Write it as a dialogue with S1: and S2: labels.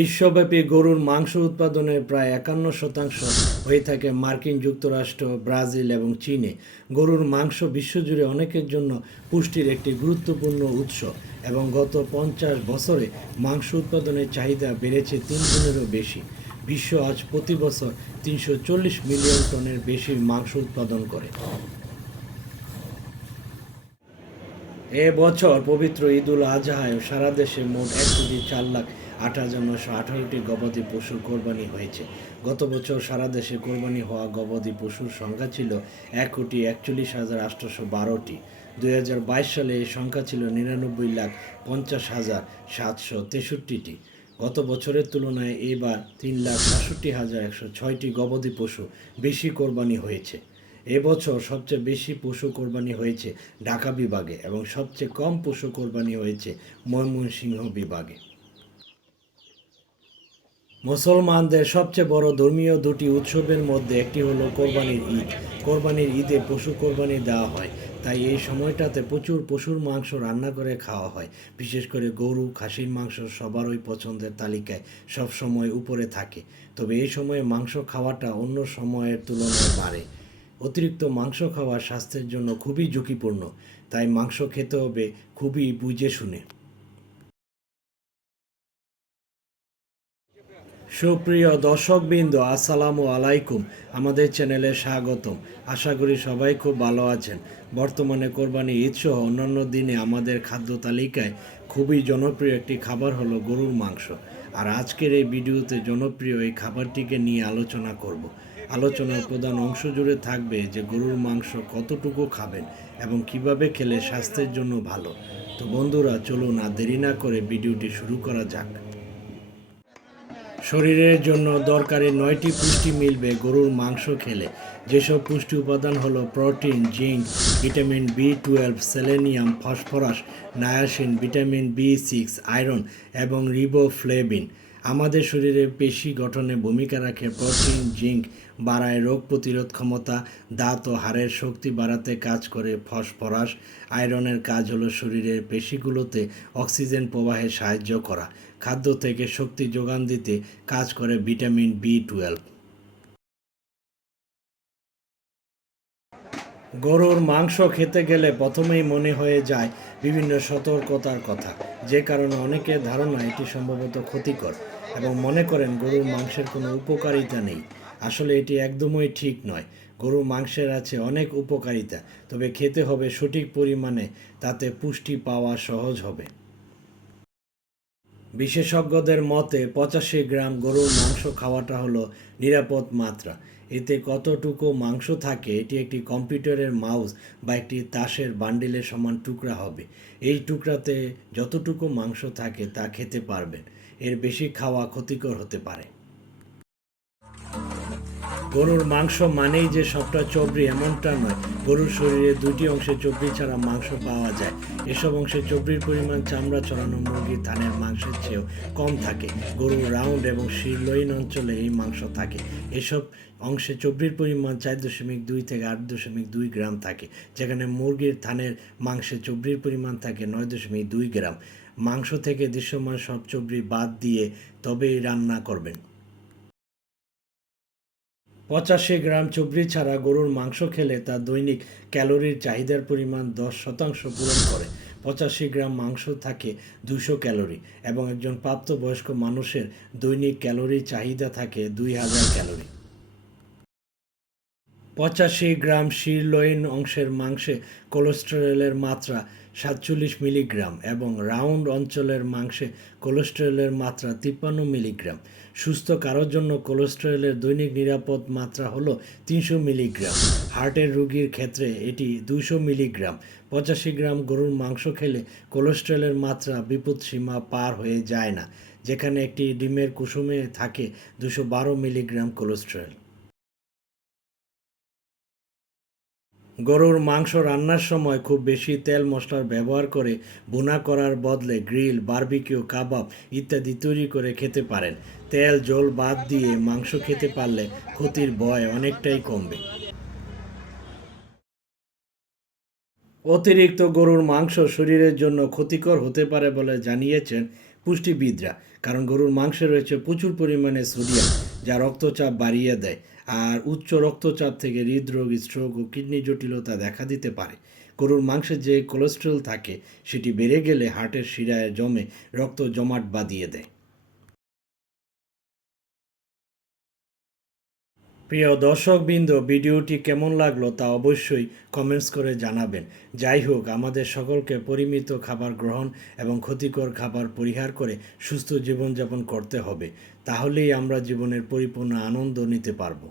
S1: বিশ্বব্যাপী গরুর মাংস উৎপাদনের প্রায় একান্ন শতাংশ হয়ে থাকে মার্কিন যুক্তরাষ্ট্র, ব্রাজিল এবং চীনে। গরুর মাংস বিশ্বজুড়ে অনেকের জন্য পুষ্টির একটি গুরুত্বপূর্ণ উৎস এবং গত পঞ্চাশ বছরে মাংস উৎপাদনের চাহিদা বেড়েছে তিন গুণেরও বেশি। বিশ্ব আজ প্রতি বছর তিনশো চল্লিশ মিলিয়ন টনের বেশি মাংস উৎপাদন করে। এ বছর পবিত্র ঈদুল আজহায় সারা দেশে মোট এক কোটি চার লাখ আট হাজার নশো আঠারোটি গবাদি পশু কোরবানি হয়েছে। গত বছর সারা দেশে কোরবানি হওয়া গবাদি পশুর সংখ্যা ছিল এক কোটি একচল্লিশ হাজার আটশোশো বারোটি। দুই হাজার বাইশ সালে এই সংখ্যা ছিল নিরানব্বই লাখ পঞ্চাশ হাজার সাতশো তেষট্টিটি। গত বছরের তুলনায় এবার তিন লাখ বাষট্টি হাজার একশো ছয়টি গবাদি পশু বেশি কোরবানি হয়েছে। এবছর সবচেয়ে বেশি পশু কোরবানি হয়েছে ঢাকা বিভাগে এবং সবচেয়ে কম পশু কোরবানি হয়েছে ময়মনসিংহ বিভাগে। মুসলমানদের সবচেয়ে বড় ধর্মীয় দুটি উৎসবের মধ্যে একটি হলো কোরবানির ঈদ। কোরবানির ঈদে পশু কোরবানি দেওয়া হয়, তাই এই সময়টাতে প্রচুর পশুর মাংস রান্না করে খাওয়া হয়। বিশেষ করে গরু, খাসির মাংস সবারই পছন্দের তালিকায় সব সময় উপরে থাকে। তবে এই সময়ে মাংস খাওয়াটা অন্য সময়ের তুলনায় বাড়ে। অতিরিক্ত মাংস খাওয়া স্বাস্থ্যের জন্য খুবই ঝুঁকিপূর্ণ, তাই মাংস খেতে হবে খুবই বুঝে শুনে। সুপ্রিয় দর্শকবৃন্দ, আসসালামু আলাইকুম। আমাদের চ্যানেলে স্বাগতম। আশা করি সবাই খুব ভালো আছেন। বর্তমানে কোরবানি ঈদ সহ অন্যান্য দিনে আমাদের খাদ্য তালিকায় খুবই জনপ্রিয় একটি খাবার হলো গরুর মাংস। আর আজকের এই ভিডিওতে জনপ্রিয় এই খাবারটিকে নিয়ে আলোচনা করব। আলোচনার প্রধান অংশ জুড়ে থাকবে যে গরুর মাংস কতটুকু খাবেন এবং কীভাবে খেলে স্বাস্থ্যের জন্য ভালো। তো বন্ধুরা, চলুন আর দেরি না করে ভিডিওটি শুরু করা যাক। শরীরের জন্য দরকারি নয়টি পুষ্টি মিলবে গরুর মাংস খেলে। যেসব পুষ্টি উপাদান হলো protein, zinc, vitamin B twelve, selenium, phosphorus, niacin, vitamin B six, iron এবং রিবোফ্লেভিন। আমাদের শরীরে পেশি গঠনে ভূমিকা রাখে প্রোটিন, জিঙ্ক, বাড়ায় রোগ প্রতিরোধ ক্ষমতা, দাঁত ও হাড়ের শক্তি বাড়াতে কাজ করে ফসফরাস। আয়রনের কাজ হলো শরীরের পেশিগুলোতে অক্সিজেন প্রবাহে সাহায্য করা। খাদ্য থেকে শক্তি যোগান দিতে কাজ করে ভিটামিন বি টুয়েলভ। গরুর মাংস খেতে গেলে প্রথমেই মনে হয়ে যায় বিভিন্ন সতর্কতার কথা। যে কারণে অনেকে ধারণা এটি সম্ভবত ক্ষতিকর এবং মনে করেন গরুর মাংসের কোনো উপকারিতা নেই। আসলে এটি একদমই ঠিক নয়। গরুর মাংসের আছে অনেক উপকারিতা, তবে খেতে হবে সঠিক পরিমাণে, তাতে পুষ্টি পাওয়া সহজ হবে। বিশেষজ্ঞদের মতে, পঁচাশি গ্রাম গরুর মাংস খাওয়াটা হলো নিরাপদ মাত্রা। এতে কতটুকু মাংস থাকে, এটি একটি কম্পিউটারের মাউস বা একটি তাসের বান্ডিলের সমান টুকরা হবে। এই টুকরাতে যতটুকু মাংস থাকে তা খেতে পারবেন। এর বেশি খাওয়া ক্ষতিকর হতে পারে। গরুর মাংস মানেই যে সবটা চবড়ি এমনটা নয়। গরুর শরীরে দুটি অংশে চবড়ি ছাড়া মাংস পাওয়া যায়। এসব অংশে চবড়ির পরিমাণ চামড়া চড়ানো মুরগির ধানের মাংসের চেয়েও কম থাকে। গরুর রাউন্ড এবং শিরলোইন অঞ্চলে এই মাংস থাকে। এসব অংশে চবড়ির পরিমাণ চার দশমিক দুই থেকে আট দশমিক দুই গ্রাম থাকে, যেখানে মুরগির থানের মাংসে চবড়ির পরিমাণ থাকে নয় দশমিক দুই গ্রাম। মাংস থেকে দৃশ্যমান সব চবড়ি বাদ দিয়ে তবেই রান্না করবেন। পঁচাশি গ্রাম চবড়ি ছাড়া গরুর মাংস খেলে তা দৈনিক ক্যালোরির চাহিদার পরিমাণ দশ শতাংশ পূরণ করে। পঁচাশি গ্রাম মাংস থাকে দুশো ক্যালোরি এবং একজন প্রাপ্তবয়স্ক মানুষের দৈনিক ক্যালোরি চাহিদা থাকে দুই হাজার ক্যালোরি। পঁচাশি গ্রাম শিরলোইন অংশের মাংসে কোলেস্টেরলের মাত্রা সাতচল্লিশ মিলিগ্রাম এবং রাউন্ড অঞ্চলের মাংসে কোলেস্টেরলের মাত্রা তিপ্পান্ন মিলিগ্রাম। সুস্থ কারোর জন্য কোলেস্টেরলের দৈনিক নিরাপদ মাত্রা হলো তিনশো মিলিগ্রাম। হার্টের রোগীর ক্ষেত্রে এটি দুশো মিলিগ্রাম। পঁচাশি গ্রাম গরুর মাংস খেলে কোলেস্টেরলের মাত্রা বিপদসীমা পার হয়ে যায় না। যেখানে একটি ডিমের কুসুমে থাকে দুশো বারো মিলিগ্রাম কোলেস্টেরল। গরুর মাংস রান্নার সময় খুব বেশি তেল মশলার ব্যবহার করে ভুনা করার বদলে গ্রিল, বারবিকিউ, কাবাব ইত্যাদি তৈরি করে খেতে পারেন। তেল, জল বাদ দিয়ে মাংস খেতে পারলে ক্ষতির ভয় অনেকটাই কমবে। অতিরিক্ত গরুর মাংস শরীরের জন্য ক্ষতিকর হতে পারে বলে জানিয়েছেন পুষ্টিবিদরা, কারণ গরুর মাংসে রয়েছে প্রচুর পরিমাণে সোডিয়াম, যা রক্তচাপ বাড়িয়ে দেয়। আর উচ্চ রক্তচাপ থেকে হৃদরোগ স্ট্রোক ও কিডনি জটিলতা দেখা দিতে পারে। গরুর মাংসে যে কোলেস্ট্রল থাকে, সেটি বেড়ে গেলে হার্টের শিরায় জমে রক্ত জমাট বাঁধিয়ে দেয়। প্রিয় দর্শকবৃন্দ, ভিডিওটি কেমন লাগল তা অবশ্যই কমেন্টস করে জানাবেন। যাই হোক, আমাদের সকলকে পরিমিত খাবার গ্রহণ এবং ক্ষতিকর খাবার পরিহার করে সুস্থ জীবনযাপন করতে হবে। তাহলেই আমরা জীবনের পরিপূর্ণ আনন্দ নিতে পারব।